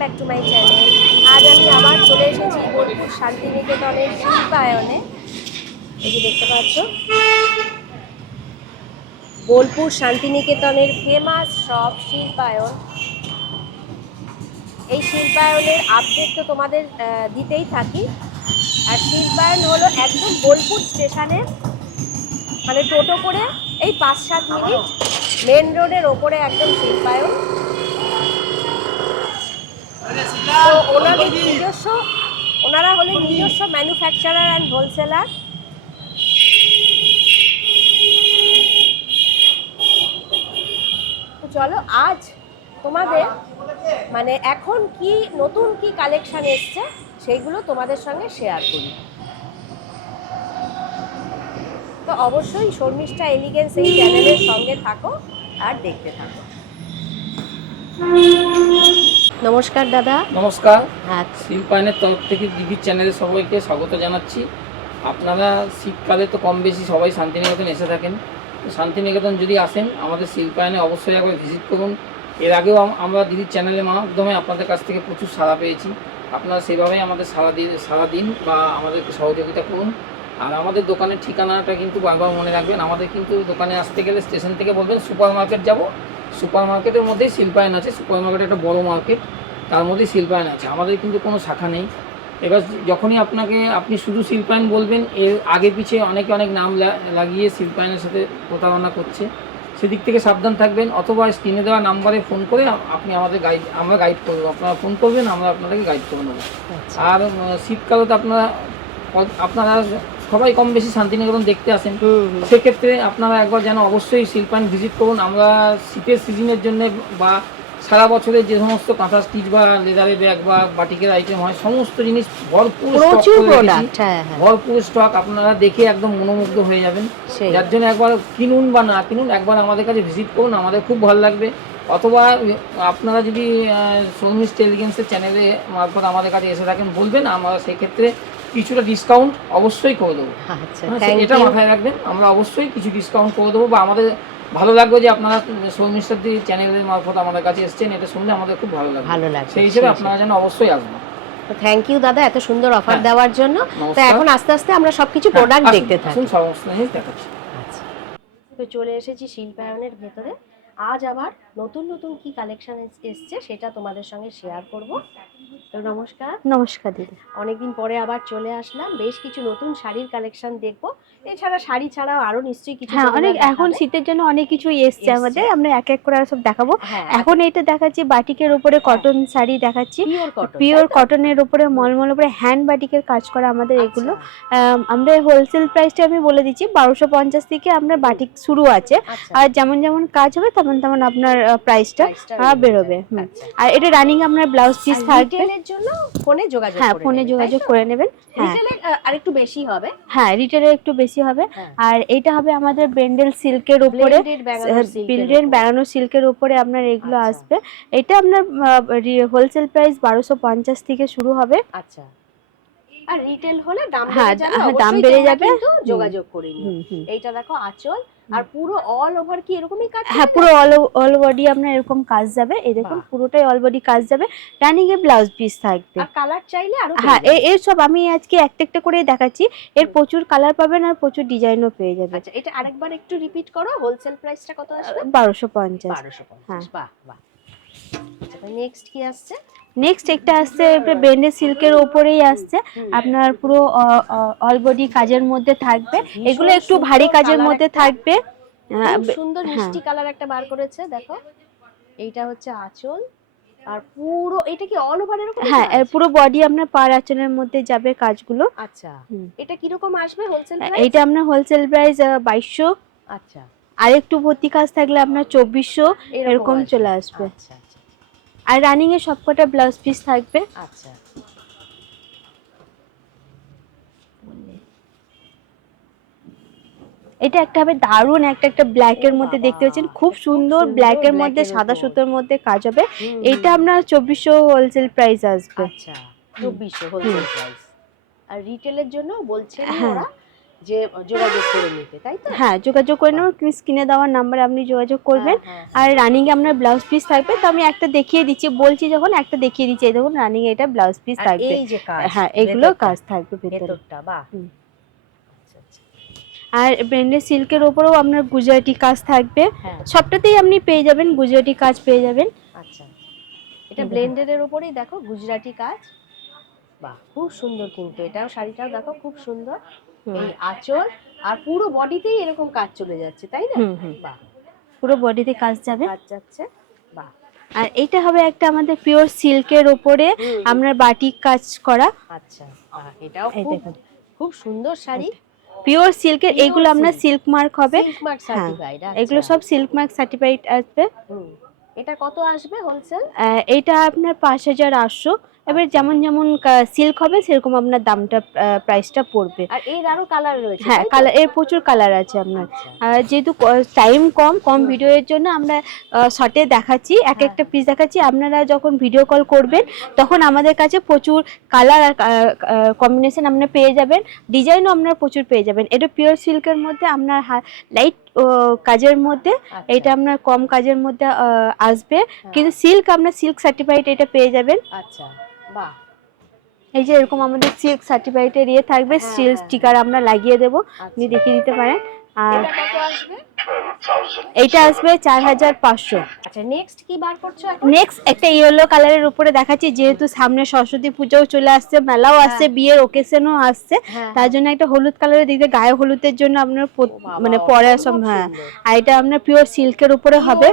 Back to my channel. আজ আমি আবার চলে এসেছি বোলপুর শান্তিনিকেতনের শিল্পায়নে। এই যে দেখতে পাচ্ছ। বোলপুর শান্তিনিকেতনের ফেমাস সব শিল্পায়ন। এই শিল্পায়নের আপডেট তো তোমাদের দিতেই থাকি। আর শিল্পায়ন হলো একদম বোলপুর স্টেশনে মানে টোটো করে এই পাঁচ সাত মিনিট মেন রোডের ওপরে একদম শিল্পায়ন। তো ওনাদের নিজস্ব ওনারা হলেন নিজস্ব ম্যানুফ্যাকচারার অ্যান্ড হোলসেলার তো চলো আজ তোমাদের মানে এখন কি নতুন কি কালেকশন এসছে সেইগুলো তোমাদের সঙ্গে শেয়ার করি। তো অবশ্যই শর্মিষ্ঠা এলিগেন্স এই চ্যানেলের সঙ্গে থাকো আর দেখতে থাকো। নমস্কার দাদা। নমস্কার। আচ্ছা শিল্পায়নের তরফ থেকে দিদির চ্যানেলে সবাইকে স্বাগত জানাচ্ছি। আপনারা শীতকালে তো কম বেশি সবাই শান্তিনিকেতন এসে থাকেন। তো শান্তিনিকেতন যদি আসেন আমাদের শিল্পায়নে অবশ্যই একবার ভিজিট করুন। এর আগেও আমরা দিদির চ্যানেলের মাধ্যমে আপনাদের কাছ থেকে প্রচুর সাড়া পেয়েছি। আপনারা সেভাবেই আমাদের সারা দিন সারা দিন বা আমাদেরকে সহযোগিতা করুন। আর আমাদের দোকানের ঠিকানাটা কিন্তু বারবার মনে রাখবেন। আমাদের কিন্তু দোকানে আসতে গেলে স্টেশন থেকে বলবেন সুপার মার্কেট যাব। সুপার মার্কেটের মধ্যেই শিল্পায়ন আছে। সুপার মার্কেট একটা বড় মার্কেট তার মধ্যেই শিল্পায়ন আছে। আমাদের কিন্তু কোনো শাখা নেই। এবার যখনই আপনাকে আপনি শুধু শিল্পায়ন বলবেন এর আগে পিছে অনেকে অনেক নাম লাগিয়ে শিল্পায়নের সাথে প্রতারণা করছে। সেদিক থেকে সাবধান থাকবেন অথবা স্ক্রিনে দেওয়া নাম্বারে ফোন করে আপনি আমাদের গাইড আমরা গাইড করব আপনারা ফোন করবেন আমরা আপনাদেরকে গাইড করে নেব। আচ্ছা। আর শীতকালে তো আপনারা আপনারা সবাই কম বেশি শান্তিনিকেতন দেখতে আসেন। সেক্ষেত্রে আপনারা একবার যেন অবশ্যই শিল্পায়ন ভিজিট করুন। আমরা শীতের সিজনের জন্য বা সারা বছরের যে সমস্ত কাঁথা স্টিচ বা লেদারের ব্যাগ বা বাটিকের আইটেম হয় সমস্ত জিনিস ভরপুর হ্যাঁ হ্যাঁ। ভরপুর স্টক আপনারা দেখে একদম মনোমুগ্ধ হয়ে যাবেন। যার জন্য একবার কিনুন বা না কিনুন একবার আমাদের কাছে ভিজিট করুন। আমাদের খুব ভালো লাগবে। অথবা আপনারা যদি সৌমিস টেলিগেন্সের চ্যানেলে মারফত আমাদের কাছে এসে থাকেন বলবেন আমরা সেক্ষেত্রে কিছুটা ডিসকাউন্ট অবশ্যই করে দেবো। আচ্ছা হ্যাঁ, এটা মাথায় রাখবেন আমরা অবশ্যই কিছু ডিসকাউন্ট করে দেবো বা আমাদের ভালো লাগবে যে আপনারা সৌমিস্টার চ্যানেলের মারফত আমাদের কাছে এসেছেন এটা শুনলে আমাদের খুব ভালো লাগবে। ভালো লাগবে সেই হিসেবে আপনারা যেন অবশ্যই আসবেন। থ্যাংক ইউ দাদা এত সুন্দর অফার হ্যাঁ। দেওয়ার জন্য। তো এখন আস্তে আস্তে আমরা সবকিছু হ্যাঁ, প্রোডাক্ট দেখতে থাকি। সমস্ত জিনিস দেখাচ্ছি। আচ্ছা। তো চলে এসেছি শিল্পায়নের ভেতরে। আজ আবার নতুন নতুন কি কালেকশন এসছে সেটা তোমাদের সঙ্গে শেয়ার করব। তো নমস্কার। নমস্কার দিদি। অনেকদিন পরে আবার চলে আসলাম। বেশ কিছু নতুন শাড়ির কালেকশন দেখব। এছাড়া শাড়ি ছাড়াও আরও নিশ্চয়ই কিছু হ্যাঁ অনেক এখন শীতের জন্য অনেক কিছুই এসছে। আমাদের আমরা এক এক করে সব দেখাবো। হ্যাঁ এখন এটা দেখাচ্ছি বাটিকের উপরে কটন শাড়ি দেখাচ্ছি। পিওর কটনের উপরে মলমল উপরে হ্যান্ড বাটিকের কাজ করা আমাদের আচ্ছা। এগুলো। আম, আমরা হোলসেল প্রাইসটা আমি বলে দিচ্ছি বারোশো পঞ্চাশ থেকে আপনার বাটিক শুরু আছে। আর যেমন যেমন কাজ হবে তেমন তেমন আপনার প্রাইসটা বেরোবে। আচ্ছা। আর এটা রানিং আপনার ব্লাউজ পিস থাকবে। জন্য ফোনে যোগাযোগ হ্যাঁ ফোনে যোগাযোগ করে নেবেন। হ্যাঁ। রিটেলে আরেকটু বেশি হবে। হ্যাঁ রিটেলে একটু বেশি হবে। হ্যাঁ। আর এটা হবে আমাদের ব্যান্ডেল সিল্কের উপরে। বিল্ডেন বেড়ানো সিল্কের উপরে। আপনার এগুলো আচ্ছা। আসবে। এটা আপনার হোলসেল প্রাইস বারোশো পঞ্চাশ থেকে শুরু হবে। আচ্ছা। আর রিটেল হলে দাম হ্যাঁ, বেড়ে যাবে হ্যাঁ, দাম বেড়ে যাবে। কিন্তু যোগাযোগ করে হুম। এইটা দেখো আঁচল। আর পুরো অল ওভার কি এরকমই কাজ হ্যাঁ পুরো অল অল বডি আপনার এরকম কাজ যাবে এই দেখুন পুরোটাই অল বডি কাজ যাবে। রানিং এ ব্লাউজ পিস থাকবে। আর কালার চাইলে আরও হ্যাঁ এর সব আমি আজকে একটা একটা করে দেখাচ্ছি। এর প্রচুর কালার পাবেন আর প্রচুর ডিজাইনও পেয়ে যাবে। যাবে আচ্ছা এটা আরেকবার একটু রিপিট করো হোলসেল প্রাইসটা কত আসবে? বারোশো পঞ্চাশ। বারোশো হ্যাঁ। পঞ্চাশ বাহ বাহ। আচ্ছা নেক্সট কি আসছে? নেক্সট একটা আসছে বেন্ডে সিল্কের ওপরেই আসছে। আপনার পুরো অল বডি কাজের মধ্যে থাকবে। এগুলো একটু ভারী কাজের মধ্যে থাকবে। সুন্দর হ্যাঁ। মিষ্টি কালার একটা বার করেছে দেখো। এইটা হচ্ছে আঁচল। আর পুরো এটা কি অল ওভার এরকম হ্যাঁ পুরো বডি আপনার পার আঁচলের মধ্যে যাবে কাজগুলো। আচ্ছা। এটা কীরকম আসবে হোলসেল প্রাইস এটা আপনার হোলসেল প্রাইস বাইশশো। আচ্ছা। আর একটু ভর্তি কাজ থাকলে আপনার চব্বিশশো এরকম চলে আসবে। আচ্ছা আচ্ছা। আর রানিং এ সবকটা ব্লাউজ পিস থাকবে। আচ্ছা। এটা একটা হবে দারুণ একটা একটা ব্ল্যাক এর মধ্যে দেখতে পাচ্ছেন। খুব সুন্দর ব্ল্যাক এর মধ্যে সাদা। সুতোর মধ্যে কাজ হবে। এটা আপনার চব্বিশশো হোলসেল প্রাইস আসবে। আচ্ছা চব্বিশশো হোলসেল প্রাইস আর রিটেলের জন্য বলছেন হ্যাঁ। ওরা যে যোগাযোগ করে নিতে তাই তো হ্যাঁ যোগাযোগ করে নেবেন স্ক্রিনে দেওয়ার নাম্বারে আপনি যোগাযোগ করবেন হ্যাঁ, হ্যাঁ। আর রানিং এ আপনার ব্লাউজ পিস থাকবে তো আমি একটা দেখিয়ে দিচ্ছি বলছি যখন একটা দেখিয়ে দিচ্ছি এই দেখুন রানিং এটা ব্লাউজ পিস থাকবে এই যে কাজ হ্যাঁ এগুলো কাজ থাকবে ভেতরে ভেতরটা বাহ। আচ্ছা, আচ্ছা। আর ব্র্যান্ডেড সিল্কের ওপরেও আপনার গুজরাটি কাজ থাকবে হ্যাঁ সবটাতেই আপনি পেয়ে যাবেন গুজরাটি কাজ পেয়ে যাবেন আচ্ছা এটা দেখুন। ব্লেন্ডেডের উপরেই দেখো গুজরাটি কাজ বাহ খুব সুন্দর কিন্তু এটাও শাড়িটাও দেখো খুব সুন্দর। এই আঁচল আর পুরো বডিতেই এরকম কাজ চলে যাচ্ছে তাই না। বাহ। পুরো বডিতে কাজ যাবে। কাজ যাচ্ছে বাহ। আর এটা হবে একটা আমাদের পিওর সিল্কের ওপরে হুম, আপনার বাটিক কাজ করা। আচ্ছা এটাও খুব খুব সুন্দর শাড়ি। পিওর সিল্কের এগুলো আপনার silk। সিল্ক মার্ক হবে। হ্যাঁ, সার্টিফাইড এগুলো সব সিল্ক মার্ক সার্টিফাইড আসবে। এটা কত আসবে হোলসেল এইটা আপনার পাঁচ হাজার আটশো। এবার যেমন যেমন সিল্ক হবে সেরকম আপনার দামটা প্রাইসটা পড়বে। আর এর আরও কালার রয়েছে হ্যাঁ কালারের প্রচুর কালার আছে আপনার। আচ্ছা। যেহেতু টাইম কম কম ভিডিওর জন্য আমরা শর্টে দেখাচ্ছি এক হ্যাঁ। একটা পিস দেখাচ্ছি। আপনারা যখন ভিডিও কল করবেন তখন আমাদের কাছে প্রচুর কালার আর কম্বিনেশন আপনারা পেয়ে যাবেন। ডিজাইনও আপনারা প্রচুর পেয়ে যাবেন। এটা পিওর সিল্কের মধ্যে আপনার লাইট কাজের মধ্যে আচ্ছা, এটা আপনার কম কাজের মধ্যে আসবে। কিন্তু সিল্ক আপনার সিল্ক সার্টিফাইড এটা পেয়ে যাবেন। আচ্ছা বাহ। এই যে এরকম আমাদের সিল্ক সার্টিফাইডের ইয়ে থাকবে সিল্ক সিল হ্যাঁ, স্টিকার আমরা লাগিয়ে দেবো। আপনি আচ্ছা। দেখিয়ে দিতে পারেন। আর এইটা আসবে চার হাজার পাঁচশো। আচ্ছা নেক্সট কি বার করছ নেক্সট একটা ইয়েলো কালারের উপরে দেখাচ্ছি যেহেতু সামনে সরস্বতী পুজোও চলে আসছে মেলাও আসছে বিয়ের ওকেশনও আসছে। হ্যাঁ, তার জন্য একটা হলুদ কালারের দিকে গায়ে হলুদের জন্য আপনার মানে পরে অপূর্ব সব হ্যাঁ। আর এটা আপনার পিওর সিল্কের উপরে হবে।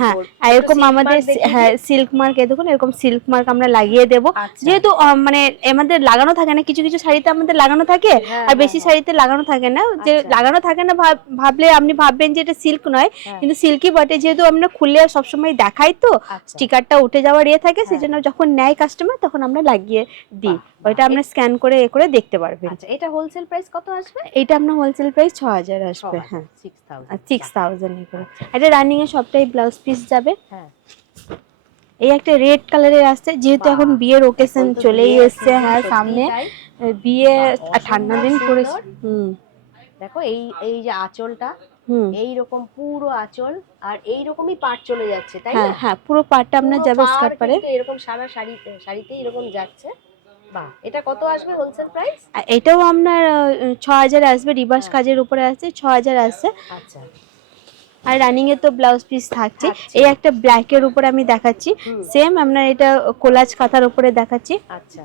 হ্যাঁ। আর এরকম আমাদের হ্যাঁ সিল্ক মার্ক এ দেখুন এরকম সিল্ক মার্ক আমরা লাগিয়ে দেব। আচ্ছা। যেহেতু মানে আমাদের লাগানো থাকে না কিছু কিছু শাড়িতে আমাদের লাগানো থাকে হ্যাঁ, আর বেশি হ্যাঁ, শাড়িতে লাগানো থাকে না। যে আচ্ছা। লাগানো থাকে না ভাব- ভাবলে আপনি ভাববেন যে এটা সিল্ক নয় হ্যাঁ। কিন্তু সিল্কই বটে যেহেতু আমরা খুলে সবসময় দেখাই তো আচ্ছা। স্টিকারটা উঠে যাওয়ার ইয়ে থাকে হ্যাঁ। সেজন্য যখন নেয় কাস্টমার তখন আমরা লাগিয়ে দিই। ওইটা আমরা স্ক্যান করে এ করে দেখতে পারবেন। আচ্ছা এটা হোলসেল প্রাইস কত আসবে? এটা আপনার হোলসেল প্রাইস ছ হাজার আসবে হ্যাঁ। সিক্স আর থাউজেন্ড করে। এটা রানিং এ সবটাই ব্লাউজ পিস যাবে। হ্যাঁ। এই একটা রেড কালারের আসছে যেহেতু এখন বিয়ের ওকেশন চলেই এসছে হ্যাঁ সামনে। বিয়ে ঠান্ডা দিন পড়েছে হুম। দেখো এই এই যে আঁচলটা এই রকম পুরো আঁচল আর এই রকমই পাট চলে যাচ্ছে তাই হ্যাঁ না? হ্যাঁ পুরো পাটটা আপনার যাবে স্কার্ট পারে এরকম সারা শাড়ি শাড়িতে এরকম যাচ্ছে। বাহ এটা কত আসবে হোলসেল প্রাইস এটাও আপনার ছ হাজার আসবে রিভার্স হ্যাঁ। কাজের উপরে আছে ছ হাজার আসছে। আচ্ছা। আর রানিং এ তো ব্লাউজ পিস থাকছে। এই একটা ব্ল্যাক এর উপরে আমি দেখাচ্ছি। সেম আপনার এটা কোলাজ কাঁথার উপরে দেখাচ্ছি। আচ্ছা।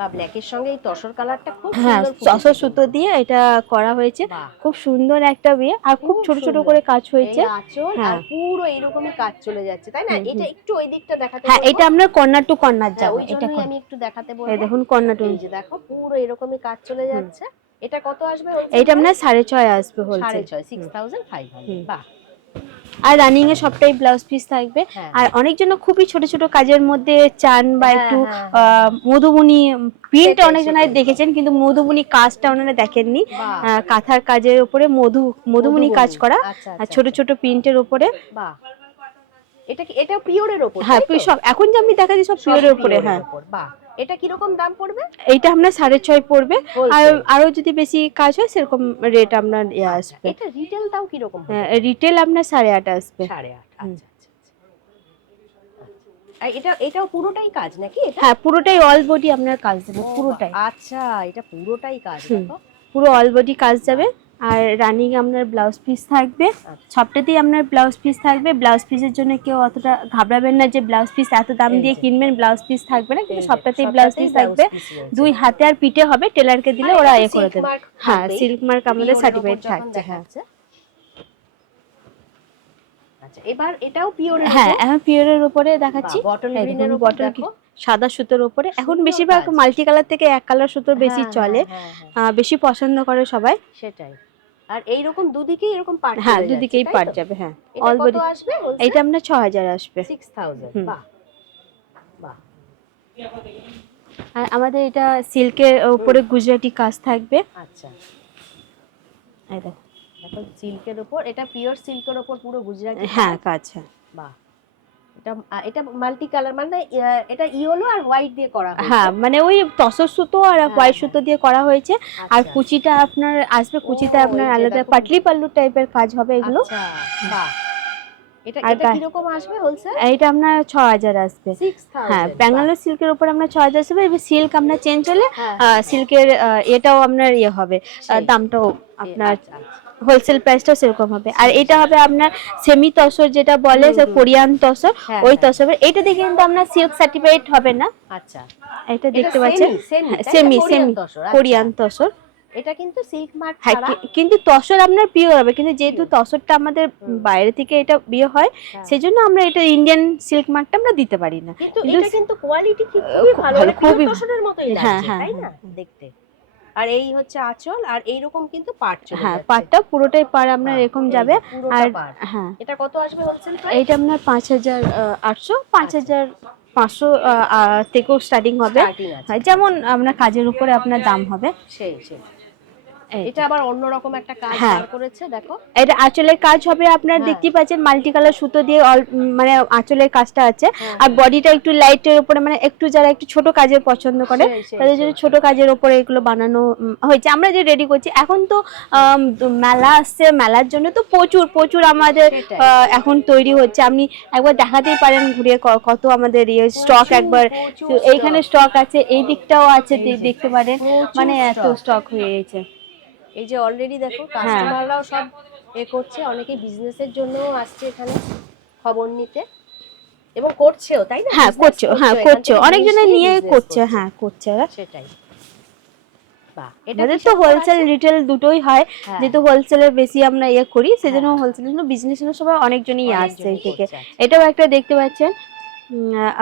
বা ব্ল্যাকের সঙ্গে এই তসর কালারটা খুব হ্যাঁ ফুটেছে। সুতো দিয়ে এটা করা হয়েছে। খুব সুন্দর একটা বিয়ে। আর খুব ছোট ছোট করে কাজ হয়েছে। আঁচল আর হ্যাঁ। পুরো এরকমই কাজ চলে যাচ্ছে তাই না? এটা একটু ওই দিকটা দেখাতে হ্যাঁ এটা আপনার কর্নার টু কর্নার হ্যাঁ, ওই এটা আমি একটু দেখাতে বলব। দেখুন কর্নার টু। যে দেখো পুরো এরকমই কাজ চলে যাচ্ছে। এটা কত আসবে এইটা আপনার সাড়ে ছয় আসবে সাড়ে ছয় সিক্স থাউজেন্ড ফাইভ। বাহ। আর রানিং এ সবটাই ব্লাউজ পিস থাকবে। হ্যাঁ। আর অনেকজন খুবই ছোট ছোট কাজের মধ্যে চান বা হ্যাঁ, একটু মধুবনী প্রিন্ট সেটাই, অনেকজন সেটাই। দেখেছেন কিন্তু মধুবনী কাজটা ওনারা দেখেননি। কাঁথার কাজের উপরে মধু মধুবনী কাজ করা। আচ্ছা আর আচ্ছা, ছোট ছোট প্রিন্টের উপরে। এটা কি এটা পিওরের উপর হ্যাঁ সব এখন যে আমি দেখাচ্ছি সব সব পিওরের উপরে হ্যাঁ। বাহ। এটা কীরকম দাম পড়বে? এইটা আপনার সাড়ে ছয় পড়বে। আর আরও যদি বেশি কাজ হয় সেরকম রেট আপনার ইয়ে আচ্ছা, আসবে। এটা রিটেল দাও কীরকম? রিটেল আপনার সাড়ে আট আসবে। সাড়ে আট আচ্ছা আচ্ছা আচ্ছা। এটা এটাও পুরোটাই কাজ নাকি হ্যাঁ পুরোটাই অল বডি আপনার কাজ দেবে পুরোটাই। আচ্ছা এটা পুরোটাই কাজ পুরো অল বডি কাজ যাবে। আর রানিং আপনার ব্লাউজ পিস থাকবে। আচ্ছা। সবটাতেই আপনার ব্লাউজ পিস থাকবে। ব্লাউজ পিসের জন্য কেউ অতটা ঘাবড়াবেন না যে ব্লাউজ পিস এত দাম দিয়ে কিনবেন ব্লাউজ পিস থাকবে না। কিন্তু সবটাতেই ব্লাউজ পিস থাকবে। দুই হাতে আর পিঠে হবে টেলারকে দিলে ওরা এটা এ করে দেবে। হ্যাঁ সিল্ক মার্ক আমাদের সার্টিফাইড থাকছে হ্যাঁ। আচ্ছা এবার এটাও পিওর হ্যাঁ এখন পিওরের উপরে দেখাচ্ছি। বটল গ্রিনের সাদা সুতোর উপরে। এখন বেশিরভাগ মাল্টি কালার থেকে এক কালার সুতোর বেশি হ্যাঁ, চলে। হ্যাঁ, হ্যাঁ, আহ, বেশি পছন্দ করে সবাই। সেটাই। আর এই রকম দুদিকেই এরকম পাট হ্যাঁ দুদিকেই পাট যাবে হ্যাঁ। অল বডি আসবে এটা আপনার ছ হাজার আসবে 6000 বাহ বাহ। আর আমাদের এটা সিল্কের উপরে গুজরাটি কাজ থাকবে। আচ্ছা। এই দেখো। দেখো সিল্কের উপর এটা পিওর সিল্কের উপর পুরো গুজরাটি হ্যাঁ কাজ। কাজ হ্যাঁ। বাহ। এটা এটা মাল্টি কালার মানে এটা ইয়েলো আর হোয়াইট দিয়ে করা হ্যাঁ মানে ওই তসর সুতো আর হ্যাঁ, হোয়াইট হ্যাঁ। সুতো দিয়ে করা হয়েছে। আর আচ্ছা। কুচিটা আপনার আসবে কুচিতে আপনার আলাদা পাটলি পাল্লু টাইপের কাজ হবে এগুলো। আচ্ছা, বাহ। এটা এটা আসবে হোলসেল এইটা আপনার ছ হাজার আসবে। হ্যাঁ ব্যাঙ্গালোর সিল্কের উপর আপনার ছ হাজার আসবে। এবার সিল্ক আপনার চেঞ্জ হলে হ্যাঁ, সিল্কের এটাও আপনার ইয়ে হবে। দামটাও আপনার হোলসেল প্রাইসটাও সেরকম হবে। আর এটা হবে আপনার সেমি তসর যেটা বলে। কোরিয়ান তসর হ্যাঁ, ওই হ্যাঁ। তসর এটা দেখে কিন্তু আপনার সিল্ক সার্টিফাইড হবে না। আচ্ছা। এটা দেখতে পাচ্ছেন? সেমি সেমি কোরিয়ান তসর, আচ্ছা। কোরিয়ান তসর। এটা কিন্তু সিল্ক মার্ক হ্যাঁ কিন্তু তসর আপনার পিওর হবে কিন্তু যেহেতু তসরটা আমাদের বাইরে থেকে এটা বিয়ে হয় হ্যাঁ। সেই জন্য আমরা এটা ইন্ডিয়ান সিল্ক মার্কটা আমরা দিতে পারি না। কিন্তু এটা কিন্তু কোয়ালিটি খুবই খুব ভালো মানে খুবই তসরের মতোই হ্যাঁ, লাগছে হ্যাঁ, তাই না? দেখতে। আর এই হচ্ছে আঁচল আর এই রকম কিন্তু পাট চলে হ্যাঁ। পাটটা পুরোটাই পার আপনার এরকম যাবে। আর হ্যাঁ। এটা কত আসবে হোলসেল প্রাইস এইটা আপনার পাঁচ হাজার আটশো পাঁচ আচ্ছা। হাজার পাঁচশো থেকেও স্টার্টিং হবে। হয়, যেমন আপনার কাজের উপরে আপনার দাম হবে। সেই সেই। এটা আবার অন্যরকম একটা কাজ হ্যাঁ। বার করেছে দেখো। এটা আঁচলের কাজ হবে আপনার হ্যাঁ। দেখতে পাচ্ছেন মাল্টি কালার সুতো দিয়ে মানে আঁচলের কাজটা আছে। হ্যাঁ। আর বডিটা একটু লাইটের উপরে মানে একটু যারা একটু ছোট কাজের পছন্দ করে তাদের জন্য ছোট কাজের উপরে এগুলো বানানো হয়েছে। আমরা যে রেডি করছি এখন তো মেলা আসছে মেলার জন্য তো প্রচুর প্রচুর আমাদের এখন তৈরি হচ্ছে। আপনি একবার দেখাতেই পারেন ঘুরে কত আমাদের ইয়ে স্টক একবার। এইখানে স্টক আছে এই দিকটাও আছে দেখতে পারেন। মানে এত স্টক হয়ে গেছে। এই যে অলরেডি দেখো হ্যাঁ। কাস্টমাররাও সব এ করছে অনেকে বিজনেসের জন্যও আসছে এখানে খবর নিতে। এবং করছেও তাই না? হ্যাঁ Business করছ হ্যাঁ করছে অনেকজনে নিয়ে করছে হ্যাঁ করছে। সেটাই। আমাদের তো হোলসেল রিটেল দুটোই হয়। হ্যাঁ। যেহেতু হোলসেলের বেশি আমরা ইয়ে করি সেজন্য হ্যাঁ। হোলসেলের জন্য বিজনেসের সবাই অনেকজনই আসছে এই থেকে। আচ্ছা। এটাও একটা দেখতে পাচ্ছেন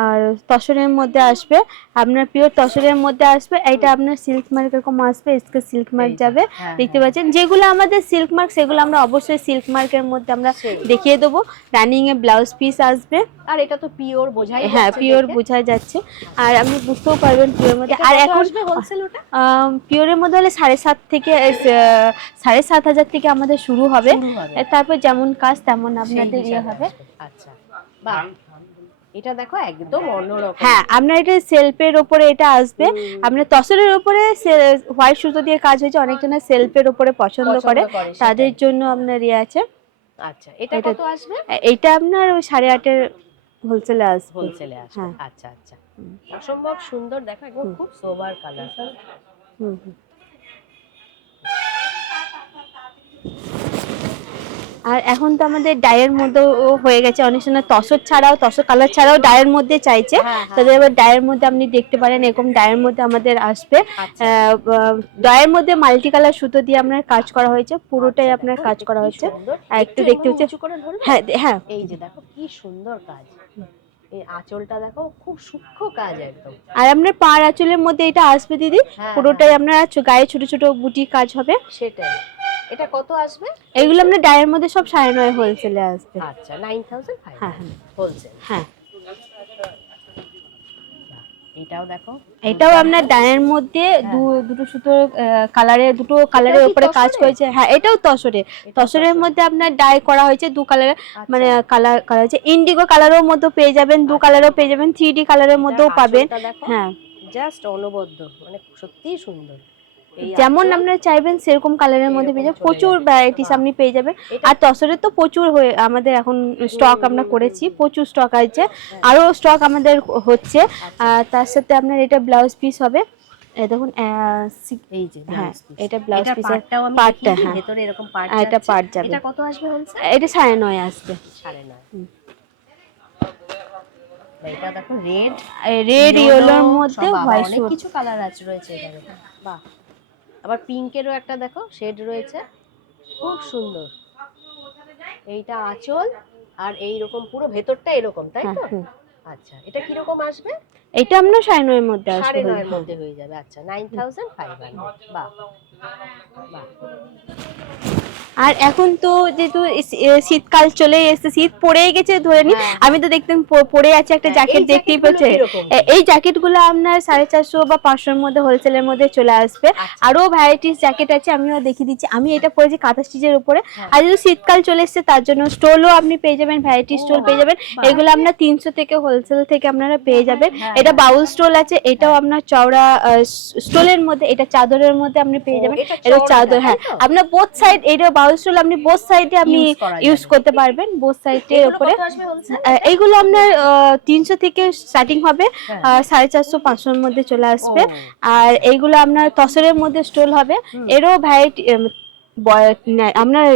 আর তসরের মধ্যে আসবে। আপনার পিওর তসরের মধ্যে আসবে। এটা আপনার সিল্ক মার্ক এরকম আসবে এসকে সিল্ক মার্ক যাবে। হ্যাঁ, দেখতে হ্যাঁ। পাচ্ছেন? যেগুলো আমাদের সিল্ক মার্ক সেগুলো আমরা অবশ্যই সিল্ক মার্কের মধ্যে আমরা দেখিয়ে দেবো। রানিং এ ব্লাউজ পিস আসবে। আর এটা তো পিওর বোঝাই হ্যাঁ পিওর। বোঝা যাচ্ছে। আর আপনি বুঝতেও পারবেন পিওর মধ্যে। আর এখন পিওরের মধ্যে হলে সাড়ে সাত থেকে সাড়ে সাত হাজার থেকে আমাদের শুরু হবে। তারপর যেমন কাজ তেমন আপনাদের ইয়ে হবে। আচ্ছা। এটা দেখো একদম অন্যরকম। হ্যাঁ আপনার এটা সেলফের ওপরে এটা আসবে। আপনার তসরের ওপরে হোয়াইট সুতো দিয়ে কাজ হয়েছে অনেকজনের সেলফের ওপরে পছন্দ করে। তাদের জন্য আপনার ইয়ে আছে। আচ্ছা এটা এটা- কত আসবে? এ- এইটা আপনার ওই সাড়ে আটের হোলসেলে আসবে। হোলসেলে আসবে। হ্যাঁ। আচ্ছা আচ্ছা। অসম্ভব সুন্দর দেখো একদম খুব সোবার কালার হুম, হুম। আর এখন তো আমাদের ডায়ের মধ্যেও হয়ে গেছে। অনেক সময় তসর ছাড়াও তসর কালার ছাড়াও ডায়ের মধ্যে চাইছে। হ্যাঁ, হ্যাঁ। তাদের এবার ডায়ের মধ্যে আপনি দেখতে পারেন এরকম ডায়ের মধ্যে আমাদের আসবে। আচ্ছা। ডায়ের মধ্যে মাল্টি কালার সুতো দিয়ে আপনার কাজ করা হয়েছে পুরোটাই আচ্ছা, আপনার কাজ করা হয়েছে। একটু দেখতে হচ্ছে? হ্যাঁ হ্যাঁ। এই যে দেখো কি সুন্দর কাজ। এই আঁচলটা দেখো খুব সূক্ষ্ম কাজ একদম। আর আপনার পাড় আঁচলের মধ্যে এটা আসবে দিদি। হ্যাঁ, পুরোটাই আপনার গায়ে ছোট ছোট বুটি কাজ হবে। সেটাই। এটা কত আসবে? এগুলো আপনার ডায়ের মধ্যে সব সাড়ে নয় হোলসেলে আসবে। আচ্ছা নাইন থাউজেন্ড ফাইভ হ্যাঁ, হ্যাঁ। হোলসেল হ্যাঁ। এটাও দেখো। এটাও আপনার ডায়ের মধ্যে দু- দুটো সুতোর কালারের দুটো কালারের উপরে কাজ? করেছে। হ্যাঁ এটাও তসরে। তসরের মধ্যে আপনার ডাই করা হয়েছে দু কালারের আচ্ছা। মানে কালার কালার হচ্ছে ইন্ডিগো কালারের মধ্যে পেয়ে যাবেন দু কালারও পেয়ে যাবেন থ্রি ডি কালারের মধ্যেও পাবেন। হ্যাঁ। জাস্ট অনবদ্য মানে সত্যিই সুন্দর। যেমন আপনারা চাইবেন সেরকম কালারের মধ্যে পেয়ে যাবেন। প্রচুর ভ্যারাইটিস আপনি পেয়ে যাবেন। আর তসরের তো প্রচুর হয়ে আমাদের এখন স্টক আমরা করেছি প্রচুর স্টক আছে। আরও স্টক আমাদের হচ্ছে। আচ্ছা। আর তার সাথে আপনার এটা ব্লাউজ পিস হবে। দেখুন এই যে হ্যাঁ, এটা হ্যাঁ। ভেতরে এরকম পাট এটা। পাট যাবে। এটা কত আসবে এটা সাড়ে নয় আসবে। সাড়ে নয়। এটা দেখো রেড রেড ইয়েলোর মধ্যে হোয়াইট কিছু কালার আছে রয়েছে এখানে বাহ। আবার পিঙ্কেরও একটা দেখো শেড রয়েছে। খুব সুন্দর। এইটা আঁচল আর এই রকম পুরো ভেতরটা এরকম তাই হ্যাঁ তো? আচ্ছা এটা কি রকম আসবে? এটা আমরা সাড়ে নয়ের মধ্যে সাড়ে আসবে নয়ের মধ্যে হয়ে যাবে আচ্ছা নাইন থাউজেন্ড ফাইভ হান্ড্রেড বাহ বাহ। আর এখন তো যেহেতু শীতকাল চলে এসেছে শীত পড়েই গেছে ধরে নি। হ্যাঁ। আমি তো দেখতাম পড়ে আছে একটা জ্যাকেট দেখতেই পাচ্ছে। এই জ্যাকেটগুলো আপনার সাড়ে চারশো বা পাঁচশোর মধ্যে হোলসেলের মধ্যে চলে আসবে। আচ্ছা। আরও ভ্যারাইটিস জ্যাকেট আছে আমিও দেখিয়ে দিচ্ছি। আমি এটা পরেছি কাঁথা স্টিচের উপরে। হ্যাঁ। আর যেহেতু শীতকাল চলে এসেছে তার জন্য স্টোলও আপনি পেয়ে যাবেন ভ্যারাইটি স্টোল পেয়ে যাবেন। এগুলো আপনার তিনশো থেকে হোলসেল থেকে আপনারা পেয়ে যাবেন। হ্যাঁ, এটা বাউল স্টোল আছে এটাও আপনার চওড়া স্টোলের মধ্যে এটা চাদরের মধ্যে আপনি পেয়ে যাবেন এটা এটা চাদর হ্যাঁ। আপনার বোথ সাইড এটা বাউল স্টোল আপনি বোথ সাইডে আপনি ইউজ করতে পারবেন বোথ সাইডের উপরে। এইগুলো আপনার তিনশো থেকে স্টার্টিং হবে হ্যাঁ। সাড়ে চারশো পাঁচশোর মধ্যে চলে আসবে। আর এইগুলো আপনার তসরের মধ্যে স্টোল হবে। এরও ভ্যারাইটি আপনার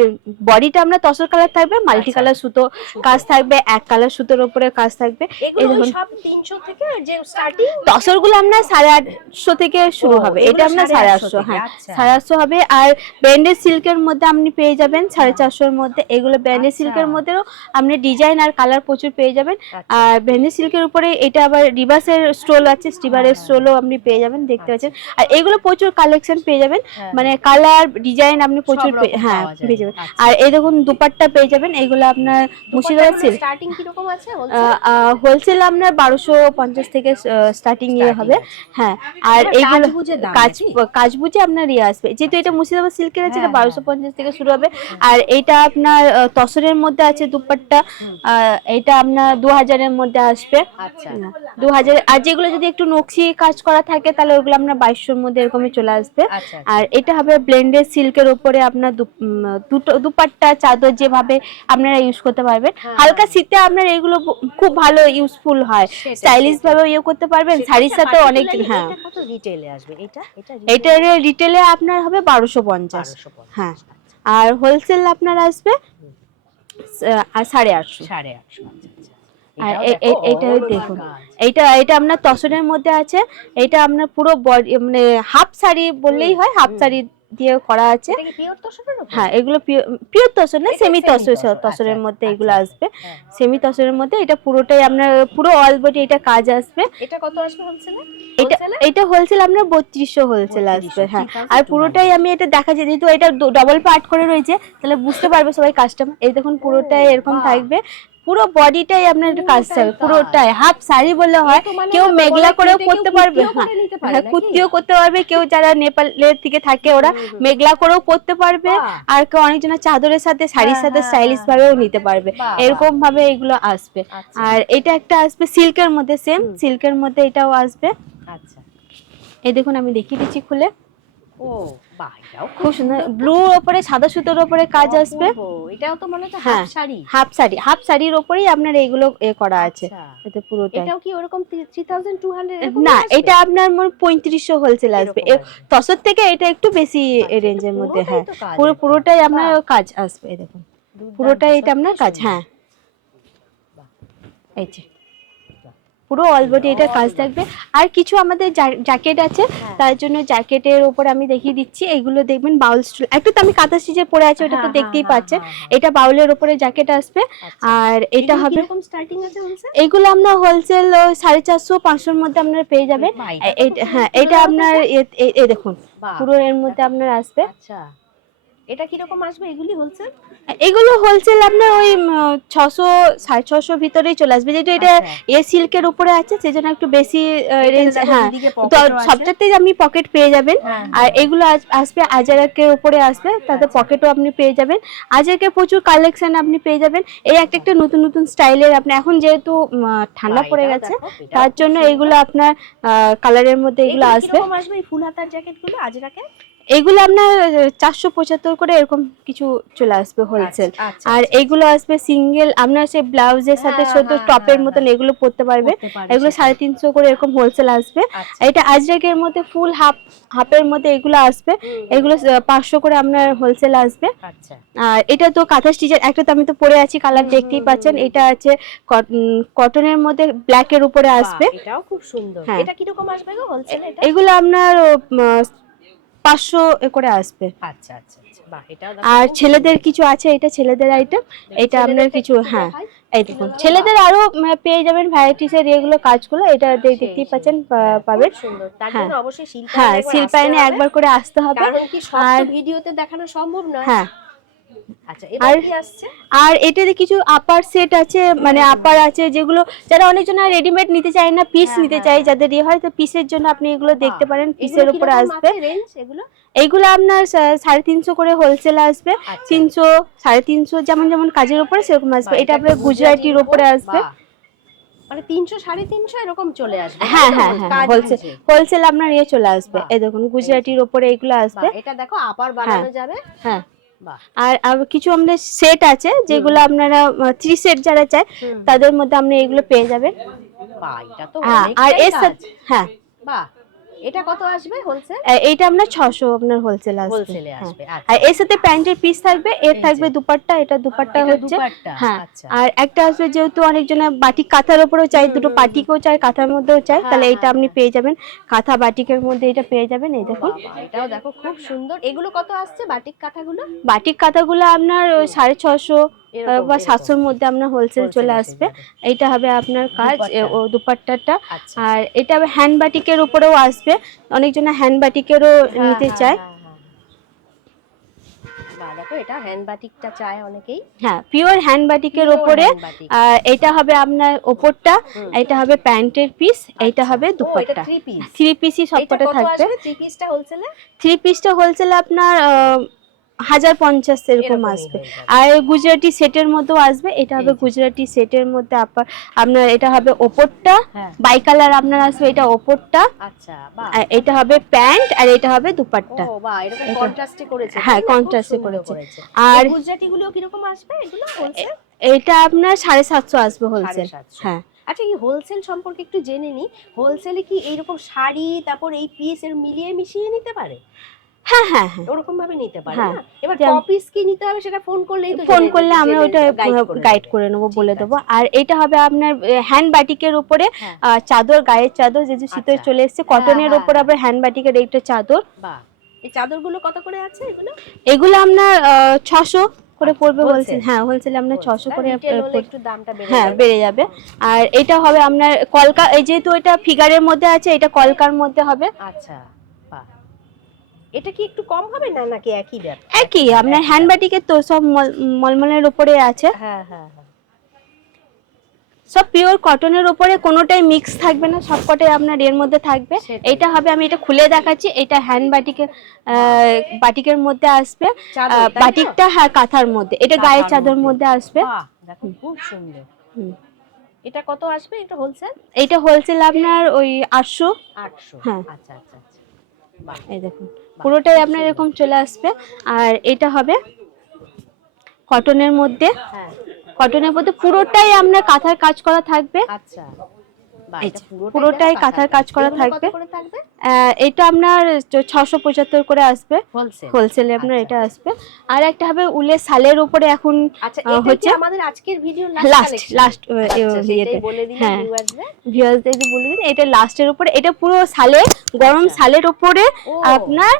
বডিটা আপনার তসর কালার থাকবে মাল্টি আচ্ছা। কালার সুতো কাজ থাকবে এক কালার সুতোর উপরে কাজ থাকবে এগুলো ওই দেখুন। সব 300 থেকে যে স্টার্টিং তসরগুলো আপনার সাড়ে আটশো থেকে শুরু হবে এটা আপনার সাড়ে আটশো হ্যাঁ আচ্ছা। সাড়ে আটশো হবে আর ব্যান্ডেড সিল্কের মধ্যে আপনি পেয়ে যাবেন সাড়ে চারশোর মধ্যে এগুলো ব্যান্ডেড আচ্ছা। সিল্কের মধ্যেও আপনি ডিজাইন আর কালার প্রচুর পেয়ে যাবেন। আর ব্যান্ডেড সিল্কের উপরে এটা আবার রিভার্সের স্টোল আছে স্টিভারের হ্যাঁ। স্টোলও আপনি পেয়ে যাবেন দেখতে পাচ্ছেন আর এগুলো প্রচুর কালেকশন পেয়ে যাবেন হ্যাঁ, মানে কালার ডিজাইন আপনি প্রচুর হ্যাঁ পেয়ে যাবেন। আচ্ছা। আর এই দেখুন দুপাট্টা পেয়ে যাবেন এগুলো আপনার মুর্শিদাবাদ সিল্ক স্টার্টিং কি রকম আছে হোলসেল আপনার বারোশো পঞ্চাশ থেকে স্টার্টিং ইয়ে হবে। হ্যাঁ আর এইগুলো কাজ কাজ বুঝে আপনার ইয়ে আসবে। যেহেতু এটা মুর্শিদাবাদ সিল্কের আছে এটা হ্যাঁ, বারোশো পঞ্চাশ থেকে শুরু হবে। আর এটা আপনার তসরের মধ্যে আছে দুপাট্টা। এটা আপনার দু হাজারের মধ্যে আসবে। আচ্ছা। দু হাজার আর যেগুলো যদি একটু নকশি কাজ করা থাকে তাহলে ওগুলো আপনার বাইশশোর মধ্যে এরকমই চলে আসবে। আচ্ছা আর এটা হবে ব্লেন্ডেড সিল্কের উপরে আপনার দুটো দুপাট্টা চাদর যেভাবে আপনারা ইউজ করতে পারবেন। হ্যাঁ। হালকা শীতে আপনার এগুলো খুব ভালো ইউজফুল হয়। স্টাইলিশ ভাবে ইয়ে করতে পারবেন শাড়ির সাথে অনেক হ্যাঁ। এটা রিটেলে আসবে? এটা? এটা রিটেলে আপনার হবে বারোশো পঞ্চাশ। হ্যাঁ। আর হোলসেল আপনার আসবে আর সাড়ে আটশো। সাড়ে আটশো। আচ্ছা, আচ্ছা। আর এটাও এ- এ- দেখো, এইটা দেখুন। এইটা এটা আপনার তসরের মধ্যে আছে। এটা আপনার পুরো বডি মানে হাফ শাড়ি বললেই হয় হাফ শাড়ি দিয়ে করা আছে? হ্যাঁ এগুলো পিওর তসর না সেমি তসর তসর, তসরের আচ্ছা, মধ্যে আচ্ছা। এগুলো আসবে। হ্যাঁ। সেমি তসরের মধ্যে এটা পুরোটাই আপনার পুরো অল বডি এটা কাজ আসবে। এটা কত আসবে হোলসেলে এটা এটা হোলসেল আপনার বত্রিশশো হোলসেল আসবে হ্যাঁ। আর পুরোটাই আমি এটা দেখা যায় যেহেতু এটা ডবল পার্ট করে রয়েছে তাহলে বুঝতে পারবে সবাই কাস্টমার এই দেখুন পুরোটাই এরকম থাকবে। পুরো বডিটাই আপনার কাজ থাকবে পুরোটাই। হাফ শাড়ি বললে হয় মানে কেউ মেঘলা করেও করতে পারবে। কুর্তিও হ্যাঁ হ্যাঁ? কুর্তিও করতে পারবে কেউ যারা নেপালের থেকে থাকে ওরা। মেঘলা করেও পরতে পারবে আর কেউ অনেকজনের চাদরের সাথে শাড়ির হ্যাঁ, সাথে স্টাইলিশ ভাবেও নিতে পারবে। এরকম ভাবে এগুলো আসবে। আচ্ছা। আর এটা একটা আসবে সিল্কের মধ্যে সেম সিল্কের মধ্যে এটাও আসবে। আচ্ছা। এই দেখুন আমি দেখিয়ে দিচ্ছি খুলে। ও। বাহ এটাও খুব সুন্দর। ব্লুর ওপরে সাদা সুতোর ওপরে কাজ আসবে। এটাও তো মনে হচ্ছে হ্যাঁ। Half sari. Half sari. Half শাড়ির ওপরেই আপনার এইগুলো এ করা আছে। আচ্ছা। এতে এটাও কি ওরকম 3200 না এটা আপনার মোট পঁয়ত্রিশশো হোলসেল আসবে। থেকে এটা একটু বেশি রেঞ্জের মধ্যে হ্যাঁ। পুরো পুরোটাই আপনার কাজ আসবে দেখুন পুরোটাই এটা আপনার কাজ হ্যাঁ। এই যে। পুরো অলবডি এটা কাজ থাকবে। আর কিছু আমাদের জ্যাকেট আছে হ্যাঁ। তার জন্য জ্যাকেটের ওপর আমি দেখিয়ে দিচ্ছি। এইগুলো দেখবেন বাউল স্টুল একটু তো আমি কাঁথা স্টিচে পরে আছি ওটা তো হ্যাঁ, দেখতেই হ্যাঁ, পাচ্ছেন। হ্যাঁ। এটা বাউলের ওপরে জ্যাকেট আসবে। আর এটা হবে স্টার্টিং আছে এইগুলো আপনার হোলসেল সাড়ে চারশো পাঁচশোর মধ্যে আপনারা পেয়ে যাবেন। হ্যাঁ এটা আপনার এ দেখুন পুরো এর মধ্যে আপনার আসবে। আচ্ছা। এটা কি রকম আসবে? এগুলি হোলসেল এগুলো হোলসেল আপনার ওই ছশো সাড়ে ছশো ভিতরেই চলে আসবে। যেহেতু এটা আচ্ছা। এ সিল্কের উপরে আছে সেজন্য একটু বেশি রেঞ্জ হ্যাঁ। তো সবটাতেই আপনি পকেট পেয়ে যাবেন। হ্যাঁ, আর এগুলো আসবে আজারাকের উপরে আসবে তাতে আচ্ছা। পকেটও আপনি পেয়ে যাবেন। আজারাকের প্রচুর কালেকশন আপনি পেয়ে যাবেন। এই একটা একটা নতুন নতুন স্টাইলের আপনি এখন যেহেতু ঠান্ডা বাহ, পড়ে গেছে তার জন্য। এগুলো আপনার কালারের মধ্যে এগুলো আসবে। কীরকম ফুল হাতার জ্যাকেটগুলো আজরাকে এগুলো আপনার চারশো পঁচাত্তর করে এরকম কিছু চলে আসবে হোলসেল আচ্ছা, আর আচ্ছা। এইগুলো আসবে সিঙ্গেল আপনার সেই ব্লাউজের সাথে হ্যাঁ, শুধু হ্যাঁ, টপের হ্যাঁ, মতন। এগুলো পরতে পারবে। এগুলো সাড়ে তিনশো করে এরকম হোলসেল আসবে। আচ্ছা। এটা আজরাকের মধ্যে ফুল হাফ হাফের মধ্যে এগুলো আসবে। এগুলো পাঁচশো করে আপনার হোলসেল আসবে। আচ্ছা। আর এটা তো কাঁথা স্টিচের একটা তো আমি তো পরে আছি কালার দেখতেই পাচ্ছেন। এটা আছে কটনের মধ্যে ব্ল্যাকের উপরে আসবে। এটাও খুব সুন্দর। এটা কীরকম আসবে এগুলো আপনার পাঁচশো করে আসবে। আচ্ছা আচ্ছা আচ্ছা। আর ছেলেদের কিছু আছে এটা ছেলেদের আইটেম এটা আপনার কিছু হ্যাঁ এই দেখুন ছেলেদের আরও পেয়ে যাবেন ভ্যারাইটিস এর এগুলো কাজগুলো এটা দেখতেই পাচ্ছেন পা- পাবেন। হ্যাঁ। হ্যাঁ একবার শিল্পায়নে একবার করে আসতে হবে। কারণ কি সব আর- ভিডিওতে দেখানো সম্ভব না হ্যাঁ আচ্ছা এবার আর এটাতে কিছু আপার সেট আছে মানে আপার আছে যেগুলো যারা অনেকজন রেডিমেড নিতে চায় না পিস হ্যাঁ, নিতে হ্যাঁ, চায় যাদের ইয়ে হয় তো পিসের জন্য আপনি এগুলো দেখতে পারেন পিসের উপরে আসবে। এইগুলো আপনার সাড়ে তিনশো করে হোলসেল আসবে আচ্ছা। তিনশো সাড়ে তিনশো যেমন যেমন কাজের উপরে সেরকম আসবে। এটা আপনার গুজরাটির উপরে আসবে। মানে তিনশো সাড়ে তিনশো এরকম চলে আসবে হ্যাঁ হ্যাঁ হ্যাঁ হোলসেল হোলসেল আপনার ইয়ে চলে আসবে। এই দেখুন গুজরাটির উপরে এগুলো আসবে। এটা দেখো আপার বানানো যাবে। হ্যাঁ। আর আর কিছু আমাদের সেট আছে যেগুলো আপনারা থ্রি সেট যারা চায় তাদের মধ্যে আপনি এগুলো পেয়ে যাবেন। হ্যাঁ আর এর সাথে হ্যাঁ। বাহ। এটা কত আসবে হোলসেল এইটা আপনার ছশো আপনার হোলসেল আসবে। হোলসেলে হ্যাঁ। আসবে আচ্ছা। আর এর সাথে প্যান্টের পিস থাকবে এর থাকবে দুপাট্টা এটা দুপাট্টা হচ্ছে। হ্যাঁ। আচ্ছা। আর একটা আসবে যেহেতু অনেকজনের বাটিক কাঁথার উপরেও চাই দুটো বাটিকও চাই কাঁথার মধ্যেও চাই তাহলে হ্যাঁ, এটা আপনি পেয়ে যাবেন। কাঁথা বাটিকের মধ্যে এটা পেয়ে যাবেন এই দেখুন। এটাও দেখো খুব সুন্দর। এগুলো কত আসছে বাটিক কাঁথাগুলো? বাটিক কাঁথাগুলো আপনার সাড়ে ছশো বা সাতশোর মধ্যে আপনার হোলসেল চলে আসবে। এইটা হবে আপনার কাজ ও দুপাট্টাটা। আচ্ছা। আর এটা হবে হ্যান্ড বাটিকের উপরেও আসবে। অনেকজন হ্যান্ড বাটিকেরও হ্যাঁ, নিতে হ্যাঁ, চায়। হ্যাঁ। বাহ, দেখো এটা হ্যান্ড বাটিকটা চায় অনেকেই। হ্যাঁ পিওর হ্যান্ড বাটিকের উপরে এটা হবে আপনার ওপরটা এটা হবে প্যান্টের পিস এটা হবে ও, দুপাট্টা। থ্রি পিস থ্রি পিসই সবকটা থাকবে। থ্রি পিসটা হোলসেলে থ্রি পিসটা হোলসেলে আপনার হাজার পঞ্চাশ এরকম আসবে। আর গুজরাটি সেটের মধ্যেও আসবে। এটা হবে গুজরাটি সেটের মধ্যে আপনার আপনার এটা হবে ওপরটা হ্যাঁ। বাই কালার আপনার আসবে এটা ওপরটা। আচ্ছা এটা হবে প্যান্ট আর এটা হবে দুপাট্টা। এটা- কন্ট্রাস্টে করেছে। হ্যাঁ। আর আর গুজরাটি গুলো কীরকম আসবে এগুলো এটা আপনার সাড়ে সাতশো আসবে হোলসেল হ্যাঁ। আচ্ছা এই হোলসেল সম্পর্কে একটু জেনে নি। হোলসেলে কি এইরকম শাড়ি তারপর এই পিস এর মিলিয়ে মিশিয়ে নিতে পারে? হ্যাঁ হ্যাঁ হ্যাঁ ওরকম ভাবে নিতে পারে হ্যাঁ। না এবার কপিস কি নিতে হবে সেটা ফোন করলেই তো ফোন করলে আমরা করে গাইড করে নেব বলে। দেবো আর এটা হবে আপনার হ্যান্ড বাটিকের উপরে হ্যাঁ। চাদর গায়ের চাদর শীতের আচ্ছা। চলে এসেছে কটনের হ্যাঁ, উপর আবার হ্যান্ড বাটিকের এইটা চাদর বাহ এই চাদরগুলো কত করে আছে এগুলো এগুলো আপনার ছশো করে পড়বে Wholesale? হোলসেল হ্যাঁ হোলসেল আপনার ছশো করে পড়বে। একটু দামটা বেড়ে হ্যাঁ। বেড়ে যাবে আর এটা হবে আপনার কলকা এই যেহেতু এটা ফিগারের মধ্যে আছে এটা কলকার মধ্যে হবে আচ্ছা এটা কি একটু কম হবে না নাকি একই দাম একই আপনার হ্যান্ড বাটিকের তো সব মল- মলমলের উপরে আছে। হ্যাঁ হ্যাঁ হ্যাঁ। সব পিওর কটনের উপরে কোনোটাই মিক্স থাকবে না সবকটাই আপনার এর মধ্যে থাকবে। এটা হবে আমি এটা খুলে দেখাচ্ছি এটা হ্যান্ড বাটিকের বাটিকের মধ্যে আসবে? বাটিকটা হ্যাঁ কাঁথার মধ্যে। এটা গায়ের চাদর মধ্যে। আসবে। খুব সুন্দর। এটা কত আসবে? এটা হোলসেল এটা হোলসেল আপনার ওই আটশো। আটশো। হ্যাঁ। আচ্ছা আচ্ছা আচ্ছা। এই দেখুন। পুরোটাই আপনার এরকম চলে আসবে। আর এটা হবে কটনের মধ্যে। হ্যাঁ। কটনের মধ্যে পুরোটাই আপনার কাঁথার কাজ করা থাকবে। আচ্ছা। পুরোটাই পুরোটাই কাঁথার কাজ করা থাকবে। থাকবে। এটা আপনার ছশো পঁচাত্তর করে আসবে। হোলসেল আপনার আচ্ছা। এটা আসবে। আর একটা হবে উলের সালের উপরে এখন আচ্ছা হচ্ছে আমাদের আজকের ভিডিও লাস্ট লাস্ট ইয়েতে। হ্যাঁ। ভিউয়ার্সদের বলে দিন এটা লাস্টের উপরে এটা পুরো শালে গরম সালের উপরে আপনার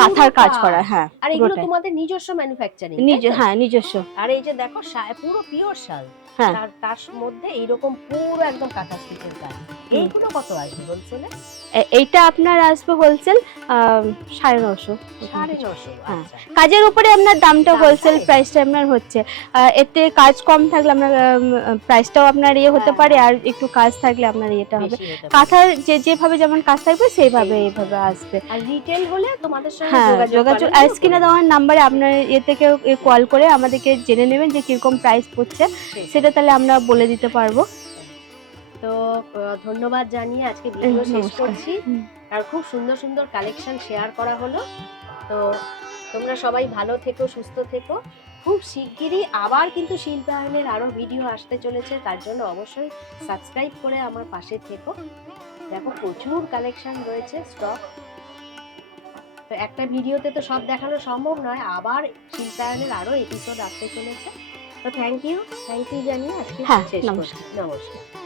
কাঁথার কাজ করা হ্যাঁ আর এগুলো তোমাদের নিজস্ব ম্যানুফ্যাকচারিং নিজ হ্যাঁ নিজস্ব। আর এই যে দেখো পুরো পিওর শাল। হ্যাঁ। তার তার মধ্যে এইরকম পুরো একদম কাঁথা স্টিচের কাজ। এইগুলো কত আসবে এইটা আপনার আসবে হোলসেল সাড়ে নশো হ্যাঁ। আচ্ছা। কাজের উপরে আপনার দামটা হোলসেল প্রাইসটা আপনার হচ্ছে। এতে কাজ কম থাকলে আপনার প্রাইসটাও আপনার ইয়ে হতে হ্যাঁ, পারে হ্যাঁ। আর একটু কাজ থাকলে আপনার ইয়েটা হবে। কাঁথার যে যেভাবে যেমন কাজ থাকবে সেইভাবে এইভাবে আসবে। আর রিটেল হলে তোমাদের সঙ্গে যোগাযোগ যোগাযোগ স্ক্রিনে দেওয়ার নাম্বারে আপনার ইয়ে থেকে কল করে আমাদেরকে জেনে নেবেন যে কীরকম প্রাইস পড়ছে। সেটা তাহলে আমরা বলে দিতে পারব। তো ধন্যবাদ জানিয়ে আজকে ভিডিও শেষ করছি। আর খুব সুন্দর সুন্দর কালেকশন শেয়ার করা হলো। তো তোমরা সবাই ভালো থেকো সুস্থ থেকো। খুব শিগগিরই আবার কিন্তু শিল্পায়নের আরও ভিডিও আসতে চলেছে। তার জন্য অবশ্যই সাবস্ক্রাইব করে আমার পাশে থেকো। দেখো প্রচুর কালেকশন রয়েছে স্টক তো একটা ভিডিওতে তো সব দেখানো সম্ভব নয় আবার শিল্পায়নের আরও এপিসোড আসতে চলেছে। তো থ্যাংক ইউ থ্যাংক ইউ জানিয়ে আজকে হ্যাঁ, নমস্কার। নমস্কার।